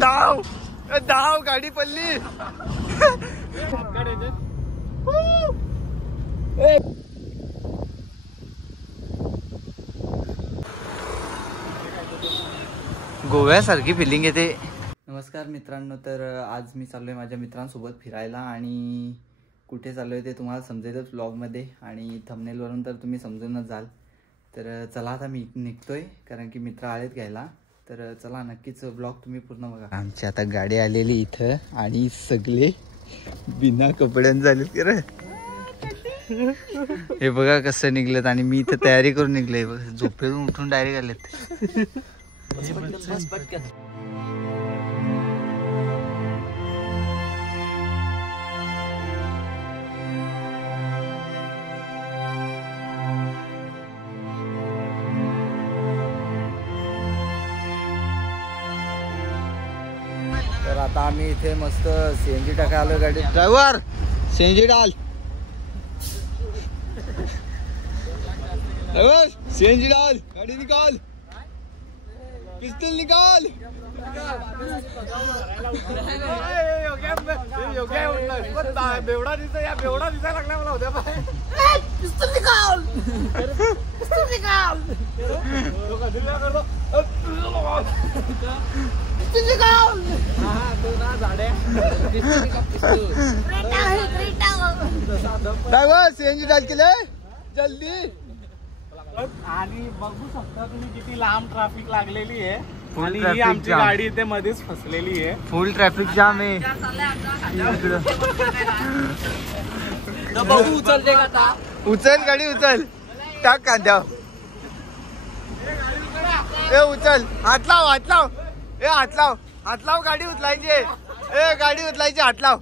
धाव धाव गाडी पडली. गोव्यासारखी फिलिंग येते. नमस्कार मित्रांनो, तर आज मी चाललोय माझ्या मित्रांसोबत फिरायला आणि कुठे चाललोय ते तुम्हाला समजेलच व्लॉगमध्ये आणि थंबनेलवरून तर तुम्ही समजूनच जाल. तर चला आता मी निघतोय कारण की मित्र आलेत घ्यायला. तर चला नक्कीच व्लॉग तुम्ही पूर्ण बघा. आमची आता गाडी आलेली इथं आणि सगळे बिना कपड्यां झालेत की रे. हे बघा कसं निघलेत आणि मी इथं तयारी करून निघले. झोपेतून उठून डायरेक्ट आलेत. तर आता आम्ही इथे मस्त सीएनजी टाका आलो. गाडी ड्रायव्हर सीएनजी डाल. ड्रायव्हर सीएनजी डाल. गाडी निकाल. पिस्टल निकाल. बेवडा दिसायला लागला मला होत्या. पिस्टल निकाल. पिस्टल निकाल. ड्रायव्हर सीएनजी डाल केले जल्दी. आणि बघू शकता तुम्ही किती लांब ट्रॅफिक लागलेली आहे आणि ही आमची गाडी इथे मध्येच फसलेली आहे. फुल ट्रॅफिक जाम आहे. उचल गाडी उचल. टाक कांद्या. ए उचल. हात लाव हात लाव. ए हात लाव हात लाव. गाडी उचलायची. ए गाडी उचलायची. हात लाव.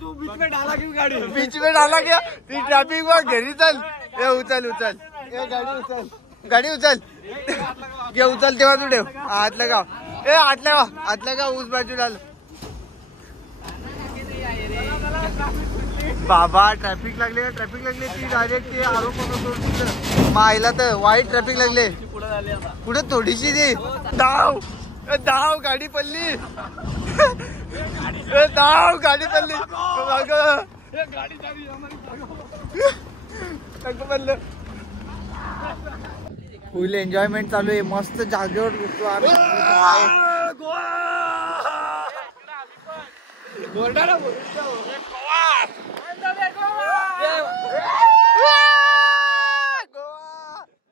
तू बीच में डाला की गाडी बीच में डाला क्या. ती ट्रॅफिक वर घरी चल. ए उचल उचल. ए गाडी उचल. गाडी उचल. घे उचल तेव्हा तू ठेव. हात लगाव. ए हात लगाव. हात लगाव. उस बाजूला बाबा ट्रॅफिक लागले. ट्रॅफिक लागले. ती डायरेक्ट ते आरोप मायला तर वाईट ट्रॅफिक लागले. पुढे थोडीशी दे. धाव धाव. गाडी पडली. धाव गाडी पडली. पडलं. फुल एन्जॉयमेंट चालू आहे. मस्त जागेवर उठतो आम्ही.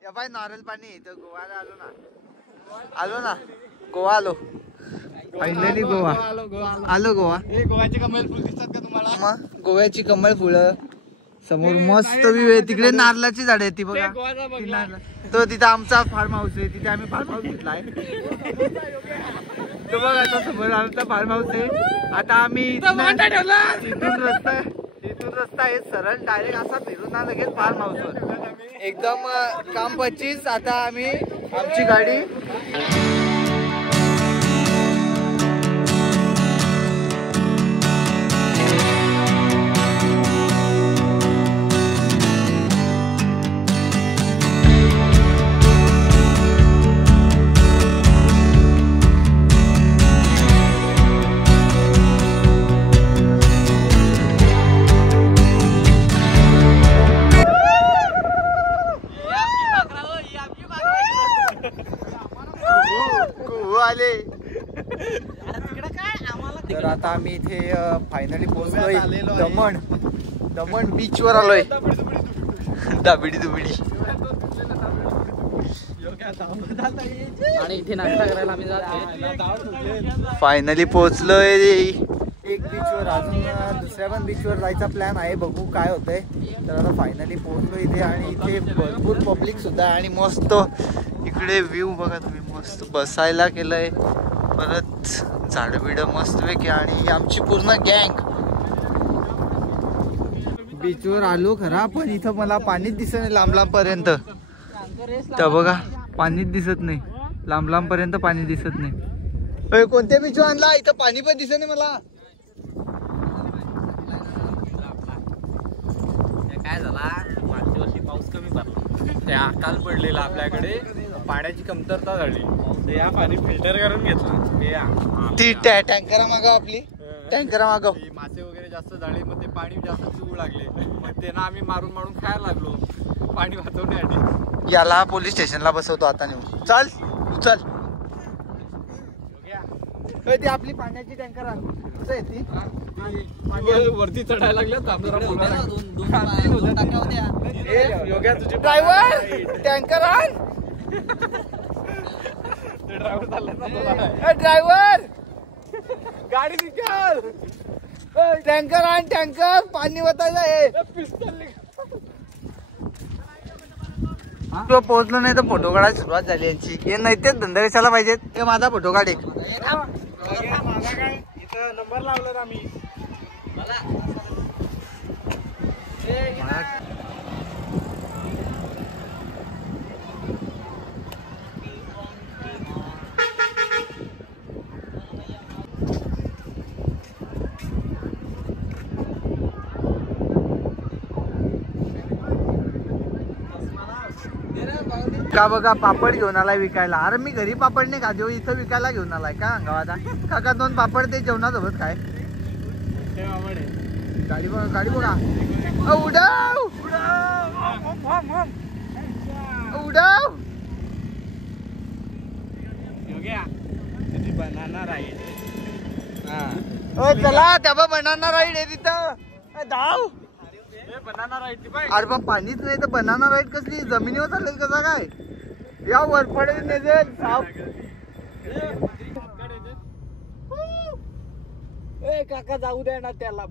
या बाय नारळ पाणी इथं गोवाला आलो ना. गोवा आलो. फायनली गोवा आलो. गोवा. गोव्याची कमळ फुल दिसतात का तुम्हाला. मग गोव्याची कमळ फुलं समोर मस्त व्यू आहे. तिकडे नारळाची झाड आहे ती बघा. तो तिथं आमचा फार्म हाऊस आहे. तिथे आम्ही फार्म हाऊस घेतलाय. तो बघा आता समोर आमचा फार्म हाऊस आहे. आता आम्ही इथून रस्ता आहे सरळ डायरेक्ट असा फिरून ना लगेच फार्म हाऊस वर एकदम काम 25. आता आम्ही आमची गाडी आले. तर आता आम्ही इथे फायनली पोहोचलोय. दमण बीच वर आलोय. दाबिडी दुबिडी. आणि इथे नाश्ता करायला आम्ही जातो. फायनली पोहोचलोय एक बीच वर. अजून दुसऱ्या पण बीच वर जायचा प्लॅन आहे. बघू काय होतंय. तर आता फायनली पोहोचलो इथे आणि इथे भरपूर पब्लिक सुद्धा आहे आणि मस्त इकडे व्ह्यू बघा तुम्ही. मस्त बसायला केलंय. परत झाडं बिडं मस्त पैकी आणि आमची पूर्ण गँग बीचवर आलो खरा. पण इथं मला पाणीच दिसत नाही लांब लांब पर्यंत. तर बघा पाणीच दिसत नाही. लांब लांब पर्यंत पाणी दिसत नाही. कोणत्या बीचवर आणला. इथं पाणी पण दिसत नाही मला. काय झाला मागच्या वर्षी पाऊस कमी पडला. त्या अकाल पडलेला आपल्याकडे पाण्याची कमतरता झाली. या पाणी फिल्टर करून घेतलं. ती टँकरा मागव, आपली टँकरा मागव. मासे वगैरे जास्त झाले, मग ते पाणी जास्त चुवू लागले. मग ते ना आम्ही मारून मारून खायला लागलो पाणी वाचवण्यासाठी. याला पोलीस स्टेशनला बसवतो आता नेऊन. चल चल. ती आपली पाण्याची टँकर वरती चढायला लागल्या. ड्रायव्हर टँकर आण. ड्रायव्हर गाडी निकाल. टँकर आण, टँकर पाणी वतायला आहे. तो पोहोचलो नाही तर फोटो काढायला सुरुवात झाली यांची. हे नाही तेच धंदा कशाला पाहिजेत. हे माझा फोटो काढ एक. माझा काय इथं नंबर लावला आम्ही. का बघा पापड घेऊन आलाय विकायला. अरे मी घरी पापड नाही खात, इथं विकायला घेऊन आलाय का गावाला. काका 2 पापड ते जेवणासोबत काय. गाडी बघा, गाडी बघा. उडाव उडाव. Banana ride. चला त्या बनाना राईड आहे तिथं. धाव. Banana ride. अरे बा पाणीच नाही तर बनाना राईड कसली. जमिनीवर चालेल कसा काय. या वरपडे नेजेल साप. ए काका जाऊ द्या ना त्याला.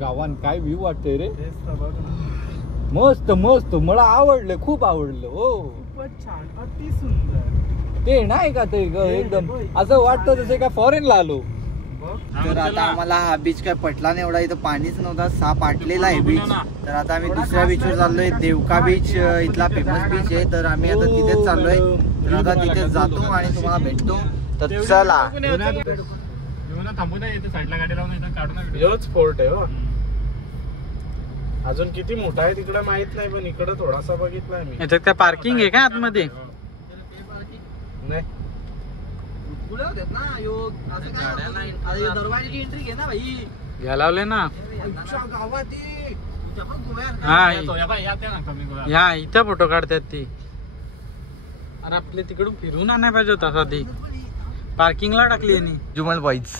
गावान काय व्ह्यू वाटतंय रे. मस्त मस्त. मला आवडलं, खूप आवडलं. हो खूपच छान, अति सुंदर. ते नाही का ते एकदम असं वाटतं जसं का फॉरेनला आलो. तर आता आम्हाला हा बीच काय पटला नाही एवढा. इथं पाणीच नव्हता, साप आटलेला आहे बीच. तर आता आम्ही दुसऱ्या बीचवर चाललोय. देवका बीच इथला फेमस बीच आहे. तर आम्ही आता तिथेच चाललोय. तर आता तिथे जातो आणि तुम्हाला भेटतो. तर चला. योच फोर्ट आहे. हो अजून किती मोठा आहे तिकडे माहित नाही, पण इकडे थोडासा बघितलाय मी. याच्यात काय पार्किंग आहे का आतमध्ये. नाही घ्या लावले ना. या इथं फोटो काढतात ती. अरे आपले तिकडून फिरून आणाय पाहिजे होता असा ती. पार्किंगला टाकली यांनी. जुमल बॉईज.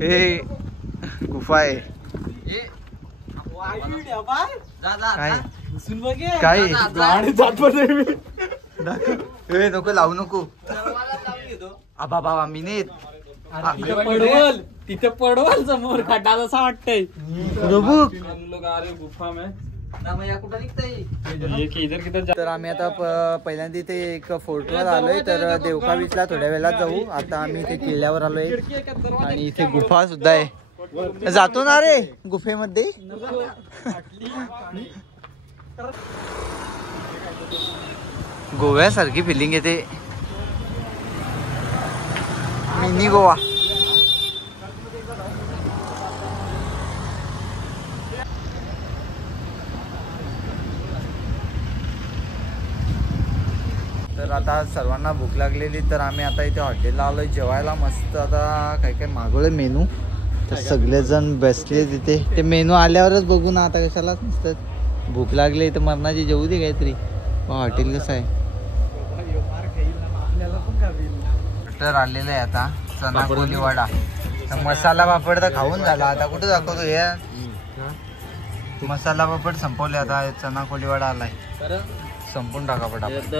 हे गुफा आहे. काय काय नको लावू नको. आबा बाबा मी नाही. पडवल तिथे पडवल समोर खटाल असं वाटतंय. गुफा में. तर आम्ही आता पहिल्यांदा इथे एक फोर्टवर आलोय. तर देवका बीचला थोड्या वेळात जाऊ. आता आम्ही इथे किल्ल्यावर आलोय आणि इथे गुफा सुद्धा आहे. जातो ना रे गुफेमध्ये. गोव्यासारखी फिलिंग येते. मिनी गोवा. तर आता सर्वांना भूक लागलेली. तर आम्ही आता इथे हॉटेलला आलोय जेवायला. मस्त आता काय काय मागवलं मेनू. तर सगळेजण बसले तिथे. ते मेनू आल्यावरच बघू ना, आता कशालाच नसतं. भूक लागली तर मरणाची जेवू दे काहीतरी. हॉटेल कसं आहे. तर आलेलं आहे आता चना कोली वडा. तर मसाला पापड तर खाऊन झाला. आता कुठे दाखवतो हे. मसाला पापड संपवले. आता चना कोली वडा आलाय. संपून टाका पटापट.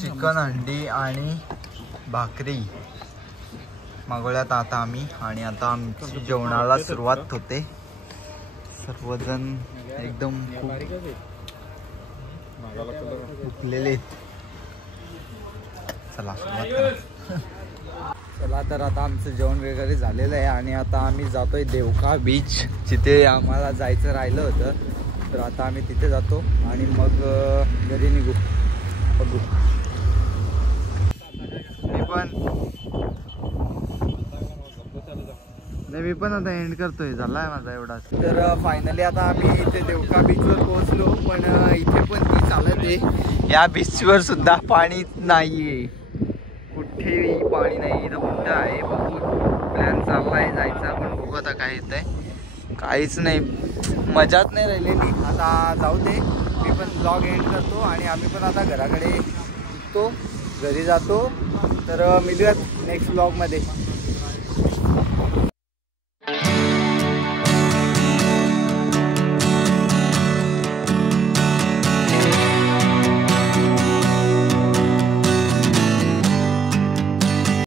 चिकन अंडी आणि भाकरी मागवल्यात आता आम्ही. आणि आता आमची जेवणाला सुरुवात होते. सर्वजण एकदम भुकलेले. चला सुरुवात करा. चला तर आता आमचं जेवण वगैरे झालेलं आहे आणि आता आम्ही जातोय देवका बीच, जिथे आम्हाला जायचं राहिलं होतं. तर आता आम्ही तिथे जातो आणि मग घरी निघू. बघू मी पण नाही मी पण आता एंड करतोय, झालाय माझा एवढाच. तर फायनली आता आम्ही इथे देवका बीचवर पोहोचलो, पण इथे पण ती चालत आहे. या बीचवर सुद्धा पाणी नाहीये, कुठेही पाणी नाही. इथं कुठं आहे बघू, प्लॅन चाललाय जायचा, पण बघू आता काय येतंय. काहीच नाही, मजाच नाही राहिलेली. आता जाऊ दे, मी पण ब्लॉग एंड करतो आणि आम्ही पण आता घराकडे निघतो, घरी जातो. तर मिळूयात नेक्स्ट ब्लॉगमध्ये.